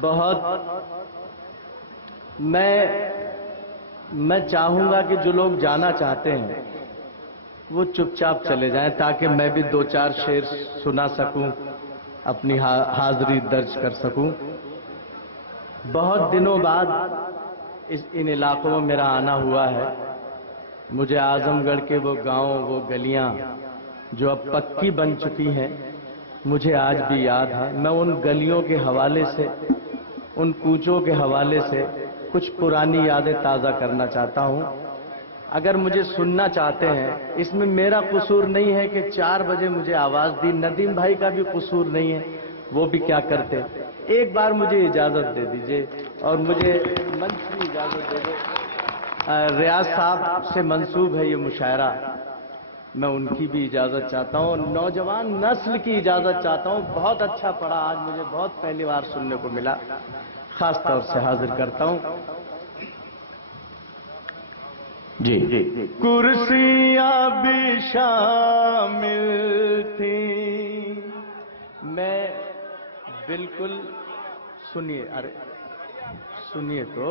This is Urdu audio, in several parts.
بہت میں چاہوں گا کہ جو لوگ جانا چاہتے ہیں وہ چپ چاپ چلے جائیں تاکہ میں بھی دو چار شعر سنا سکوں، اپنی حاضری درج کر سکوں۔ بہت دنوں بعد ان علاقوں میں میرا آنا ہوا ہے۔ مجھے اعظم گڑھ کے وہ گاؤں، وہ گلیاں جو اب پکی بن چکی ہیں، مجھے آج بھی یاد ہے۔ میں ان گلیوں کے حوالے سے، ان کوچوں کے حوالے سے کچھ پرانی یادیں تازہ کرنا چاہتا ہوں۔ اگر مجھے سننا چاہتے ہیں، اس میں میرا قصور نہیں ہے کہ 4 بجے مجھے آواز دی، ندیم بھائی کا بھی قصور نہیں ہے، وہ بھی کیا کرتے۔ ایک بار مجھے اجازت دے دیجئے اور مجھے منچ کی اجازت دے دیں۔ ریاض صاحب سے منسوب ہے یہ مشاعرہ، میں ان کی بھی اجازت چاہتا ہوں، نوجوان نسل کی اجازت چاہتا ہوں۔ بہت اچھا پڑا آج، مجھے بہت پہلی بار سننے کو ملا، خاص طور سے حاضر کرتا ہوں۔ جی کرسیاں بھی شامل تھیں، میں بالکل سنیے، ارے سنیے تو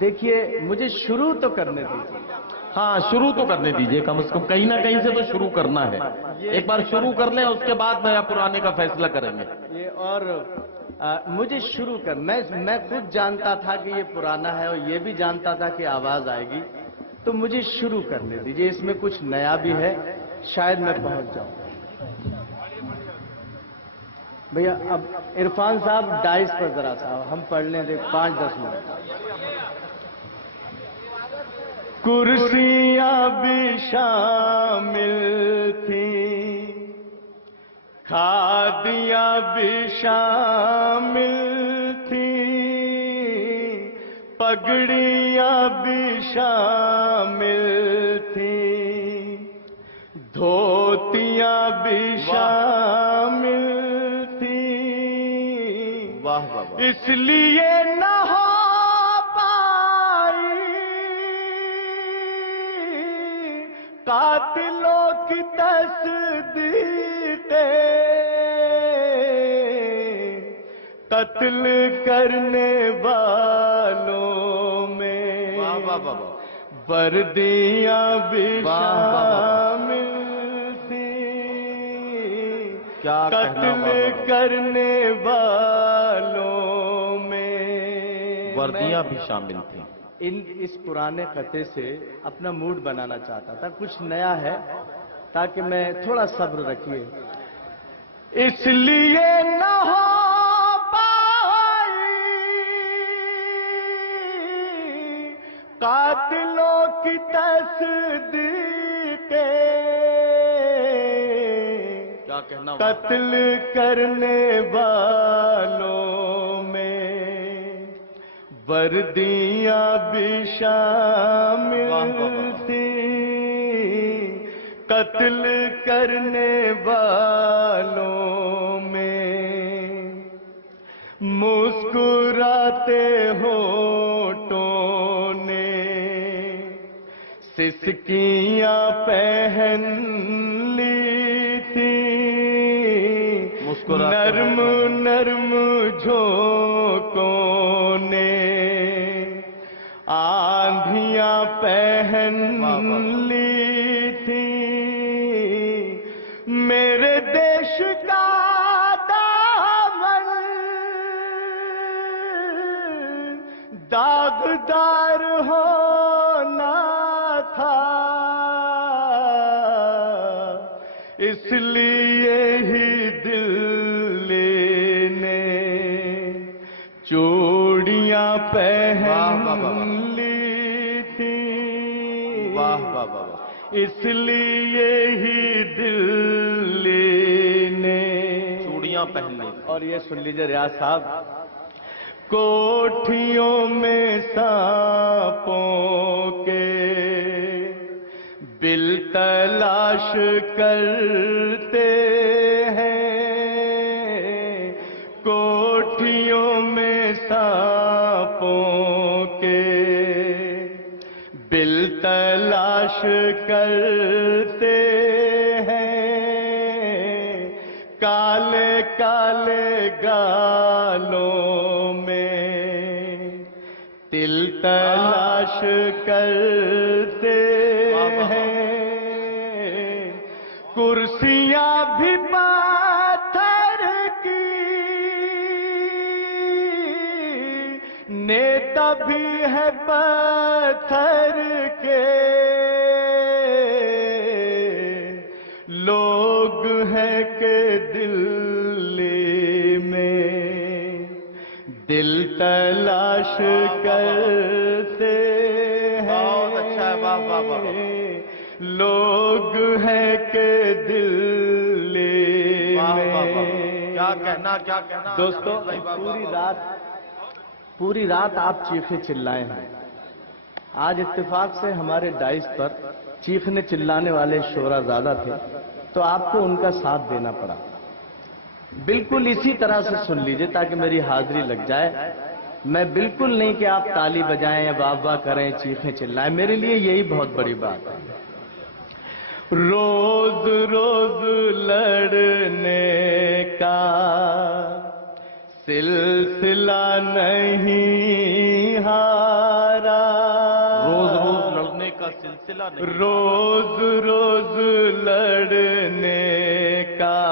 دیکھیے، مجھے شروع تو کرنے دیجیے۔ ہاں شروع تو کرنے دیجئے، کم از کم کہیں نہ کہیں سے تو شروع کرنا ہے۔ ایک بار شروع کر لیں، اس کے بعد نیا پرانے کا فیصلہ کریں گے۔ یہ اور مجھے شروع کر، میں خود جانتا تھا کہ یہ پرانا ہے اور یہ بھی جانتا تھا کہ آواز آئے گی، تو مجھے شروع کرنے دیجیے۔ اس میں کچھ نیا بھی ہے، شاید میں پہنچ جاؤں۔ بھیا اب عرفان صاحب ڈائس پر ذرا صاحب ہم پڑھ لیں دے 5-10 منٹ۔ کرسیاں بھی شامل تھیں، کھادیاں بھی شامل تھیں، پگڑیاں بھی شامل تھیں، دھوتیاں بھی شامل تھیں، واہ واہ واہ۔ اس لیے نہ ہو قاتلوں کی تصدیق، قتل کرنے والوں میں وردیاں بھی شامل تھیں، قتل کرنے والوں میں وردیاں بھی شامل تھیں۔ اس پرانے خطے سے اپنا موڈ بنانا چاہتا تھا، کچھ نیا ہے تاکہ میں تھوڑا صبر رکھیے۔ اس لیے نہ ہو پائی قاتلوں کی تصدیق، کیا کہنا، قتل کرنے والوں میں وردیاں بھی شامل تھیں، قتل کرنے والوں میں مسکراتے ہونٹوں نے سسکیاں پہن لی تھیں، نرم نرم جھونکوں نے آندھیاں پہن لی تھیں، میرے دیش کا دامن داغدار ہونا تھا، اس لیے ہی دل نے چوڑیاں پہن لی تھی، اس لیے ہی دل نے چوڑیاں پہن لی۔ اور یہ سن لیجئے ریاض صاحب، کوٹھیوں میں سانپوں کے بل تلاش کرتے ہیں، کوٹھیوں میں سانپوں کے بل تلاش کرتے ہیں، کالے کالے کالے گالوں میں تل تلاش کرتے ہیں، کرسیاں بھی پتھر کی، نیتا بھی ہے پتھر کے، لوگ ہیں کہ دلی میں دل تلاش کرتے ہیں، بہت اچھا ہے، واہ واہ واہ، لوگ ہیں کہ دلی میں۔ کیا کہنا کیا کہنا دوستو، پوری رات آپ چیخے چلائے ہیں۔ آج اتفاق سے ہمارے ڈائس پر چیخنے چلانے والے شعرا زیادہ تھے، تو آپ کو ان کا ساتھ دینا پڑا۔ بالکل اسی طرح سے سن لیجئے تاکہ میری حاضری لگ جائے۔ میں بالکل نہیں کہ آپ تالی بجائیں یا واہ واہ کریں، چیخیں چلائیں، میرے لیے یہی بہت بڑی بات ہے۔ روز روز لڑنے کا سلسلہ نہیں ہارا، روز روز لڑنے کا سلسلہ نہیں، روز روز لڑنے کا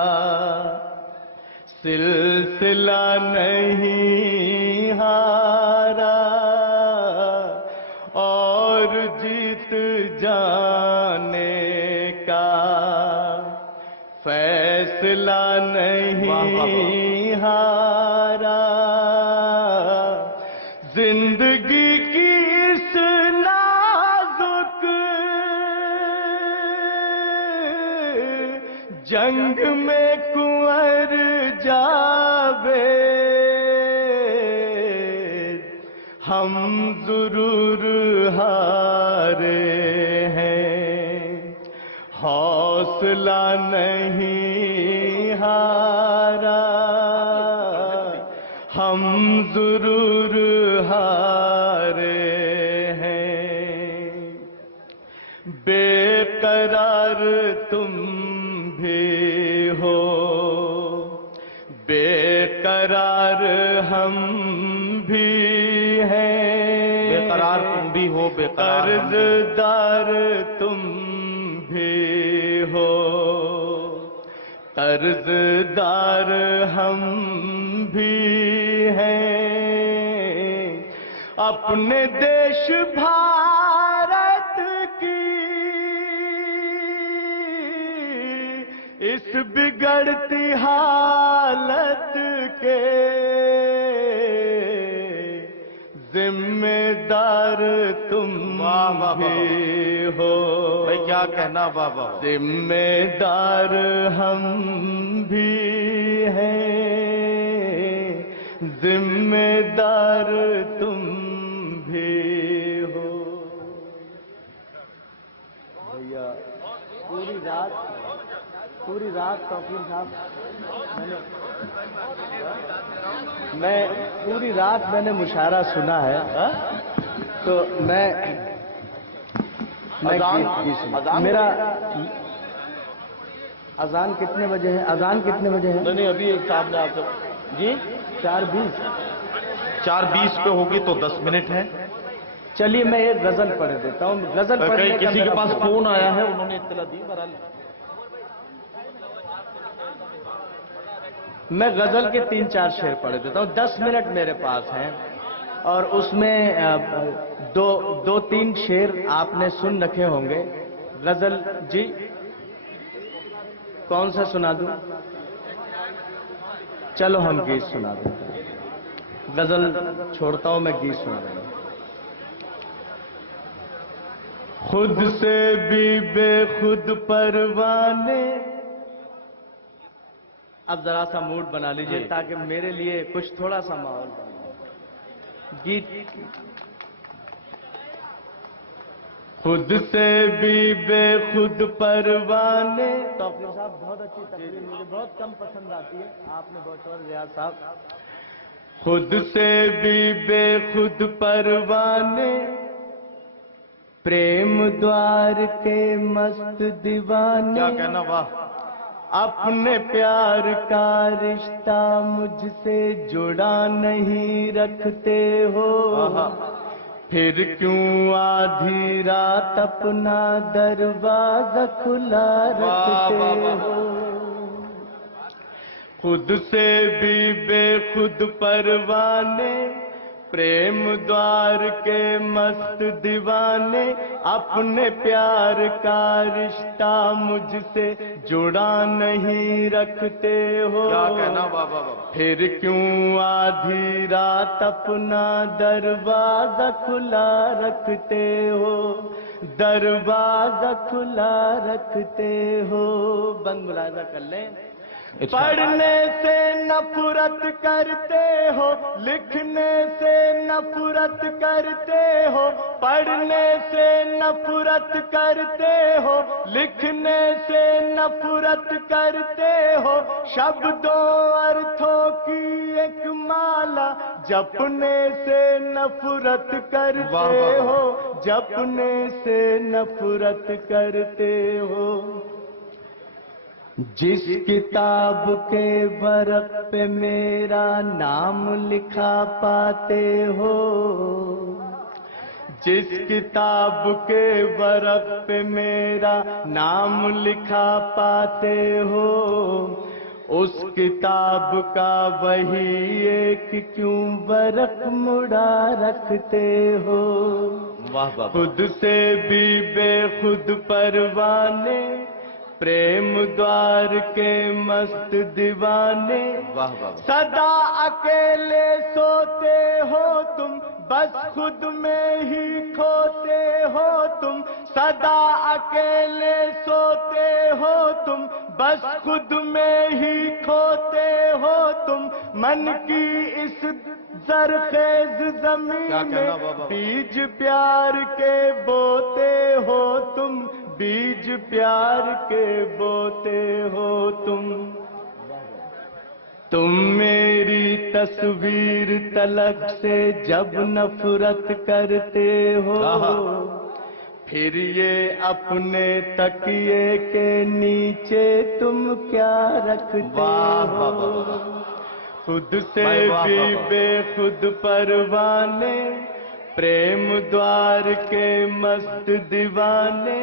سلسلہ نہیں ہارا، اور جیت جانے کا فیصلہ نہیں ہارا، زندگی کی اس نازک جنگ میں کنور جاوید ہم ضرور ہارے ہیں، حوصلہ نہیں ہارا، ہم ضرور ہارے ہیں، بے قرار تم بھی ہو، بے قرار ہم بھی ہیں، بے قرار تم بھی ہو، بے قرار ہم بھی، قرض دار تم بھی ہو، قرض دار ہم بھی ہیں، اپنے دیش بھارت کی اس بگڑتی حالت کے ذمہ دار تم بھی ہو، بھائی کیا کہنا، واہ واہ، ذمہ دار ہم بھی ہیں، ذمہ دار تم بھی ہو۔ بھیا پوری رات توفیق صاحب میں پوری رات میں نے مشاعرہ سنا ہے، تو میں میرا اذان کتنے بجے ہے؟ اذان کتنے بجے ہے؟ نہیں ابھی ایک صاحب نے آپ سے، جی 4:20 4:20 پہ ہوگی تو 10 منٹ ہے۔ چلیے میں ایک غزل پڑھ دیتا ہوں، غزل پڑھنے کا کسی کے میرا پاس فون آیا ہے، انہوں نے اطلاع دی، بہرحال میں غزل کے 3-4 شعر پڑھ دیتا ہوں، 10 منٹ میرے پاس ہیں، اور اس میں 2-3 شعر آپ نے سن رکھے ہوں گے۔ غزل جی کون سا سنا دوں؟ چلو ہم گیت سنا دیں، غزل چھوڑتا ہوں، میں گیت سنا دوں۔ خود سے بھی بے خود پروانے، اب ذرا سا موڈ بنا لیجئے تاکہ میرے لیے کچھ تھوڑا سا ماحول بنے۔ گیت خود سے بھی بے خود پروانے، توفیق صاحب بہت اچھی تقریر، مجھے بہت کم پسند آتی ہے، آپ نے بہت شکریہ ریاض صاحب۔ خود سے بھی بے خود پروانے، پریم دوار کے مست دیوانے، کیا کہنا، واہ، اپنے پیار کا رشتہ مجھ سے جڑا نہیں رکھتے ہو، پھر کیوں آدھی رات اپنا دروازہ کھلا رکھتے ہو؟ خود سے بھی بے خود پروانے، پریم دوار کے مست دیوانے، اپنے پیار کا رشتہ مجھ سے جڑا نہیں رکھتے ہو، کیا کہنا بابا، پھر کیوں آدھی رات اپنا دروازہ کھلا رکھتے ہو، دروازہ کھلا رکھتے ہو؟ بند ملاحظہ کر لیں، پڑھنے سے نفرت کرتے ہو، لکھنے سے نفرت کرتے ہو، پڑھنے سے نفرت کرتے ہو، لکھنے سے نفرت کرتے ہو، شبدوں ارتھوں کی ایک مالا جپنے سے نفرت کرتے ہو، جپنے سے نفرت کرتے ہو۔ جس کتاب کے ورق پہ میرا نام لکھا پاتے ہو، جس کتاب کے ورق پہ میرا نام لکھا پاتے ہو، اس کتاب کا وہی ایک کیوں ورق مڑا رکھتے ہو؟ خود سے بھی بے خود پروانے، پریم دوار کے مست دیوانے، سدا اکیلے سوتے ہو تم، بس خود میں ہی کھوتے ہو تم، سدا اکیلے سوتے ہو تم، بس خود میں ہی کھوتے ہو تم، من کی اس زرخیز زمین میں بیج پیار کے بوتے ہو تم، بیج پیار کے بوتے ہو تم میری تصویر تلک سے جب نفرت کرتے ہو، پھر یہ اپنے تکیے کے نیچے تم کیا رکھتے ہو؟ خود سے بھی بے خود پروانے، پریم دوار کے مست دیوانے،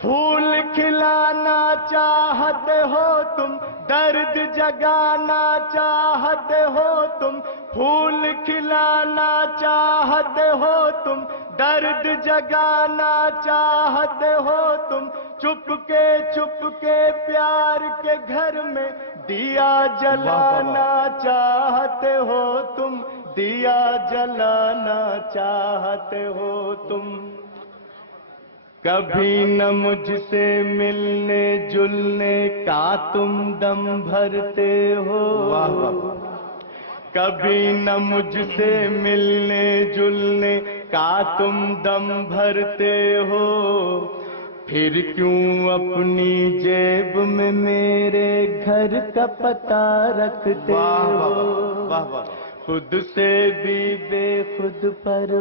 پھول کھلانا چاہتے ہو تم، درد جگانا چاہتے ہو تم، پھول کھلانا چاہتے ہو تم، درد جگانا چاہتے ہو تم، چپ کے پیار کے گھر میں دیا جلانا چاہتے ہو تم، دیا جلانا چاہتے ہو تم۔ کبھی نہ مجھ سے ملنے جلنے کا تم دم بھرتے ہو، کبھی نہ مجھ سے ملنے جلنے کا تم دم بھرتے ہو، پھر کیوں اپنی جیب میں میرے گھر کا پتہ رکھتے ہو؟ خود سے بھی بے خود پر